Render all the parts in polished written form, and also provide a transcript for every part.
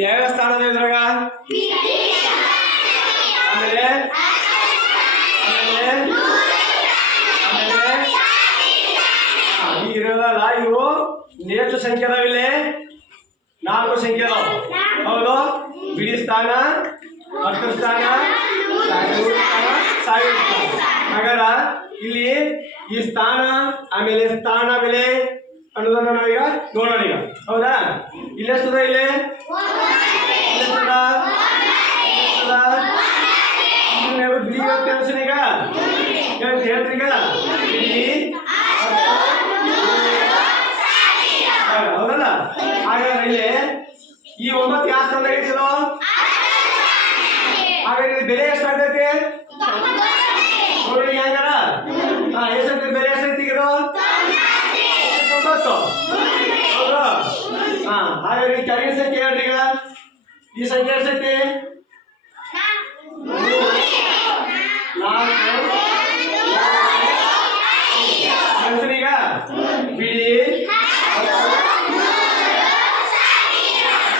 ಯಾವ್ಯಾವ ಸ್ಥಾನ ಇದ್ರಾಗ ಆಮೇಲೆ ಇರೋದಲ್ಲ ಇವು ಎಷ್ಟು ಸಂಖ್ಯೆ ಅದಾವಿಲ್ಲಿ 4 ಸಂಖ್ಯೆ ಅದಾವ ಹೌದು ಬಿಡಿ ಸ್ಥಾನ ಹತ್ತು ಸ್ಥಾನ ಸಾವಿರ ಸ್ಥಾನ ಹಾಗಾರ ಇಲ್ಲಿ ಈ ಸ್ಥಾನ ಆಮೇಲೆ ಸ್ಥಾನ ಬೆಲೆ ಅನ್ನೋದನ್ನ ನಾವೀಗ ನೋಡೋಣ ಈಗ ಹೌದಾ ಇಲ್ಲೆಷ್ಟದ ಇಲ್ಲಿ ಬಿಡಿ ಹೇಳ್ತೀನಿ ಈಗ ಹೇಳ್ತೀಗ ಬಿಡಿ ಹೌದಲ್ಲ ಹಾಗಾದ್ರೆ ಇಲ್ಲಿ ಈ 9 ಯಾವ ಸ್ಥಾನದಾಗ ಐತದೋ ಹಾಗಾದ್ರೆ ಇದು ಬೆಲೆ ಎಷ್ಟಾಗ್ತೈತಿ ನೋಡಿ ಹೆಂಗಾರ ಎಷ್ಟೈತಿ ಬೆಲೆ ಎಷ್ಟೈತಿ ಇದು 90 ಹೌದು ಹಾಗಾದ್ರೆ ಕೆಳಗಿನ ಸಂಖ್ಯೆ ಹೇಳ್ರಿ ಈಗ ಈ ಸಂಖ್ಯೆ ಎಷ್ಟೈತಿ 4 ಈಗ ಬಿಡಿ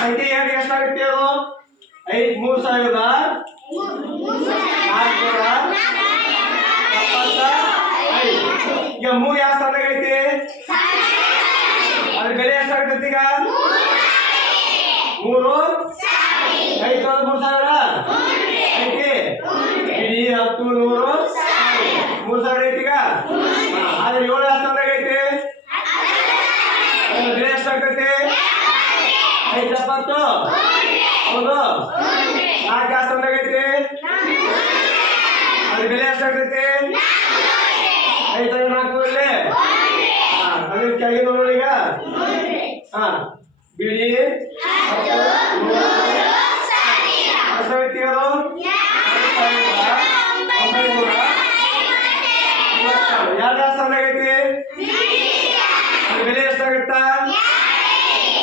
ಸಂಖ್ಯೆ ಹೇಳಿ ಎಷ್ಟಾಗುತ್ತೆ ಅದು 3475 ಈಗ 3 ಯಾವ ಸ್ಥಾನದಾಗ ಐತಿ ಅದ್ರ ಬೆಲೆ ಎಷ್ಟಾಗ್ತೈತಿ ಈಗ 3 ಐದು 3000 ಐತಿ ಇಡೀ 10 100 3000 ಐತಿ ಈಗ ಆದ್ರೆ 7 ಯಾವ ಸ್ಥಾನದಾಗ ಐತಿ ಅದ್ರ ಬೆಲೆ ಎಷ್ಟಾಗ್ತೈತಿ 570 ಹೌದು 4 ಯಾವ ಸ್ಥಾನದಾಗ ಐತಿ ಅದ್ರ ಬೆಲೆ ಎಷ್ಟಾಗ್ತೈತಿ 5400 ಅದ್ರ ಕೆಳಗೆ ನೋಡೋಣ ಈಗ ಬಿಡಿ ಎಷ್ಟಾಗೈತಿ ಅದು 2 ಯಾವ ಸ್ಥಾನದಾಗ ಐತಿ ಅದ್ರ ಬೆಲೆ ಎಷ್ಟಾಗುತ್ತಾ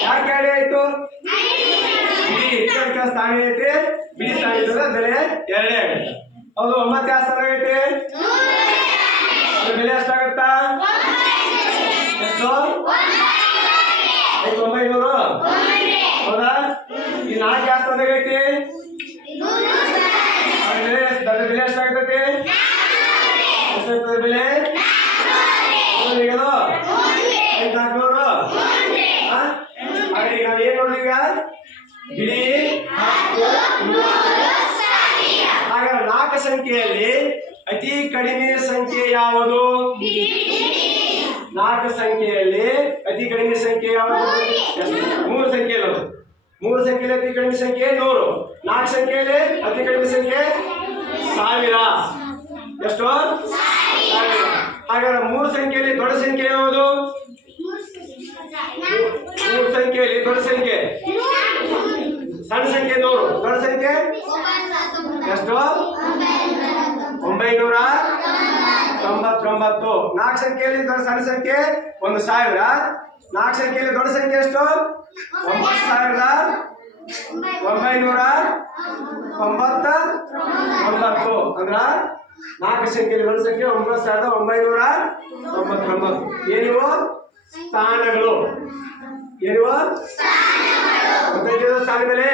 ಯಾಕೆ ಗಾಡಿ ಆಯ್ತು ಬಿಡಿ ಸ್ಥಾನ ಐತಿ ಬಿಡಿ ಸ್ಥಾನ ಇರ್ತದ ಬೆಲೆ 2 ಆಗುತ್ತೆ ಹೌದು 9 ಯಾವ ಸ್ಥಾನ ಐತಿ ಅದ್ರ ಬೆಲೆ ಎಷ್ಟಾಗುತ್ತಾ ಎಷ್ಟು 900 ಹೌದಾ ಈ 4 ಯಾವ ಸ್ಥಾನದಾಗ ಐತಿ ಅದ್ರ ಬೆಲೆ ಎಷ್ಟಾಗ್ತೈತಿ ಎಷ್ಟಾಗ್ತದೆ ಬೆಲೆ ಈಗ 5400 ಹಾಗೆ ನಾವು ಏನ್ ನೋಡ್ರಿ ಈಗ ಬಿಡಿ ಹಾಗಾದ್ರೆ 4 ಸಂಖ್ಯೆಯಲ್ಲಿ ಅತಿ ಕಡಿಮೆ ಸಂಖ್ಯೆ ಯಾವುದು 4 ಸಂಖ್ಯೆಯಲ್ಲಿ ಅತಿ ಕಡಿಮೆ ಸಂಖ್ಯೆ ಯಾವುದು 3 ಸಂಖ್ಯೆಯಲ್ಲಿ 3 ಸಂಖ್ಯೆಯಲ್ಲಿ ಅತಿ ಕಡಿಮೆ ಸಂಖ್ಯೆ 100 4 ಸಂಖ್ಯೆಯಲ್ಲಿ ಅತಿ ಕಡಿಮೆ ಸಂಖ್ಯೆ 1000 ಎಷ್ಟು 1000 ಹಾಗಾದ್ರೆ 3 ಸಂಖ್ಯೆಯಲ್ಲಿ ದೊಡ್ಡ ಸಂಖ್ಯೆ ಯಾವುದು 3 ಸಂಖ್ಯೆಯಲ್ಲಿ ದೊಡ್ಡ ಸಂಖ್ಯೆ ಸಣ್ಣ ಸಂಖ್ಯೆ 100 ದೊಡ್ಡ ಸಂಖ್ಯೆ ಎಷ್ಟು 999 4 ಸಂಖ್ಯೆಯಲ್ಲಿ ದೊಡ್ಡ ಸಣ್ಣ ಸಂಖ್ಯೆ 1000 4 ಸಂಖ್ಯೆಯಲ್ಲಿ ದೊಡ್ಡ ಸಂಖ್ಯೆ ಎಷ್ಟು 9999 ಅಂದ್ರ 4 ಸಂಖ್ಯೆಯಲ್ಲಿ ದೊಡ್ಡ ಸಂಖ್ಯೆ 9999 ಏನಿವು ಸ್ಥಾನಗಳು ಏನಿವ ಸ್ಥಾನ ಬೆಲೆ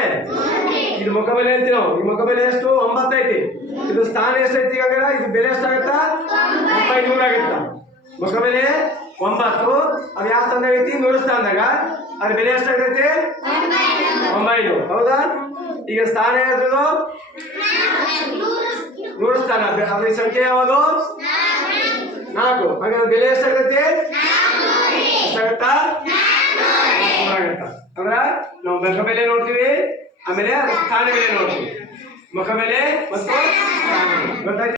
ಇದು ಮುಖ ಬೆಲೆ ಅಂತೀವಿ ನಾವು ಈ ಮುಖ ಬೆಲೆ ಎಷ್ಟು 9 ಐತಿ ಇದು ಸ್ಥಾನ ಎಷ್ಟೈತಿ ಈಗ ಇದು ಬೆಲೆ ಎಷ್ಟಾಗತ್ತ 900 ಆಗತ್ತ ಮುಖ ಬೆಲೆ 9 ಅದು ಯಾವ ಸ್ಥಾನದಾಗ ಐತಿ 100 ಸ್ಥಾನದಾಗ ಅದ್ರ ಬೆಲೆ ಎಷ್ಟಾಗೈತಿ 900 ಹೌದಾ ಈಗ ಸ್ಥಾನ ಯಾವ್ದು 100 ಸ್ಥಾನ ಅದ್ರ ಸಂಖ್ಯೆ ಯಾವುದು 4 ಹಾಗಾದ್ರೆ ಬೆಲೆ ಎಷ್ಟಾಗೈತಿ ಎಷ್ಟಾಗತ್ತಾ ಅಂದ್ರ ನಾವು ಮುಖ ಬೆಲೆ ನೋಡ್ತೀವಿ ಆಮೇಲೆ ಸ್ಥಾನ ಬೆಲೆ ನೋಡ್ತೀವಿ ಮುಖ ಬೆಲೆ ಮತ್ತು ಸ್ಥಾನ ಗೊತ್ತಾಯ್ತು.